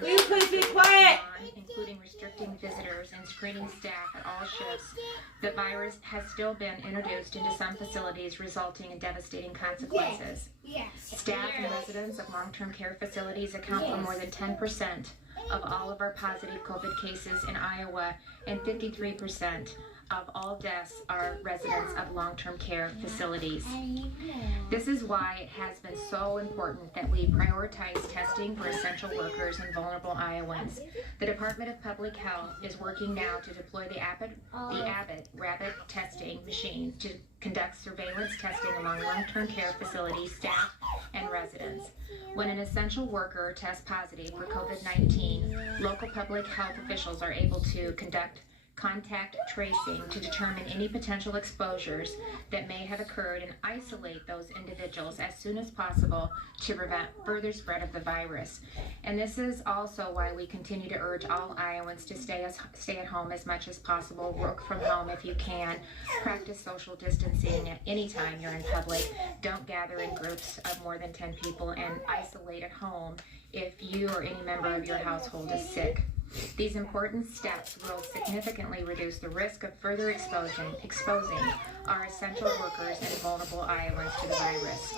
restrictions Will you please be quiet? including restricting visitors and screening staff at all shifts, the virus has still been introduced into some facilities, resulting in devastating consequences. Staff and residents of long-term care facilities account for more than 10% of all of our positive COVID cases in Iowa, and 53% of all deaths are residents of long-term care facilities. This is why it has been so important that we prioritize testing for essential workers and vulnerable Iowans. The Department of Public Health is working now to deploy the Abbott rapid testing machine to conduct surveillance testing among long-term care facility staff and residents. When an essential worker tests positive for COVID-19, local public health officials are able to conduct contact tracing to determine any potential exposures that may have occurred and isolate those individuals as soon as possible to prevent further spread of the virus. And this is also why we continue to urge all Iowans to stay at home as much as possible, work from home if you can, practice social distancing at any time you're in public, don't gather in groups of more than 10 people, and isolate at home if you or any member of your household is sick. These important steps will significantly reduce the risk of further exposing our essential workers and vulnerable Iowans to the virus.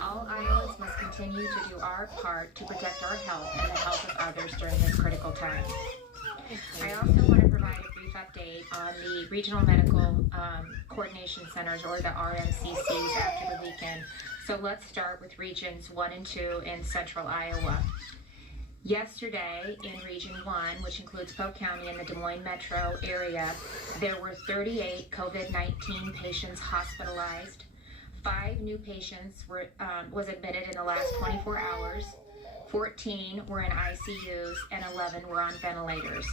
All Iowans must continue to do our part to protect our health and the health of others during this critical time. I also want to provide a brief update on the Regional Medical Coordination Centers, or the RMCCs, after the weekend. So let's start with Regions 1 and 2 in Central Iowa. Yesterday, in Region 1, which includes Polk County and the Des Moines metro area, there were 38 COVID-19 patients hospitalized. 5 new patients was admitted in the last 24 hours. 14 were in ICUs and 11 were on ventilators.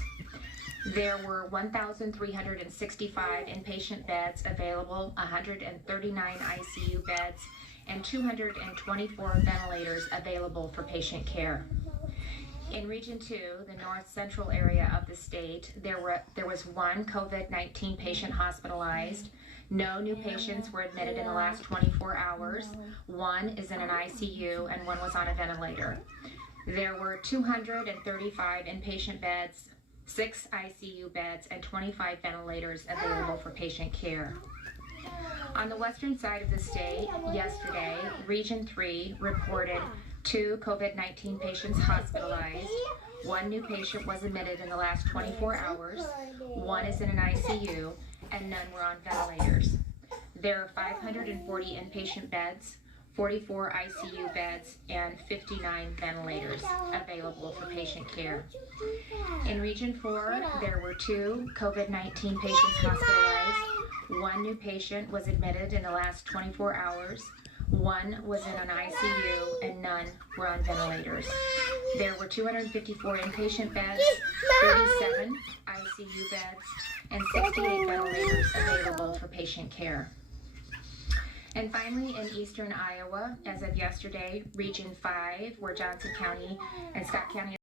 There were 1,365 inpatient beds available, 139 ICU beds, and 224 ventilators available for patient care. In Region 2, the north central area of the state, there was 1 COVID-19 patient hospitalized. No new patients were admitted in the last 24 hours. 1 is in an ICU and 1 was on a ventilator. There were 235 inpatient beds, 6 ICU beds, and 25 ventilators available for patient care. On the western side of the state, yesterday, Region 3 reported 2 COVID-19 patients hospitalized. 1 new patient was admitted in the last 24 hours. 1 is in an ICU, and none were on ventilators. There are 540 inpatient beds, 44 ICU beds, and 59 ventilators available for patient care. In Region 4, there were 2 COVID-19 patients hospitalized. 1 new patient was admitted in the last 24 hours. 1 was in an ICU and none were on ventilators. There were 254 inpatient beds, 37 ICU beds, and 68 ventilators available for patient care. And finally, in eastern Iowa, as of yesterday, Region 5, where Johnson County and Scott County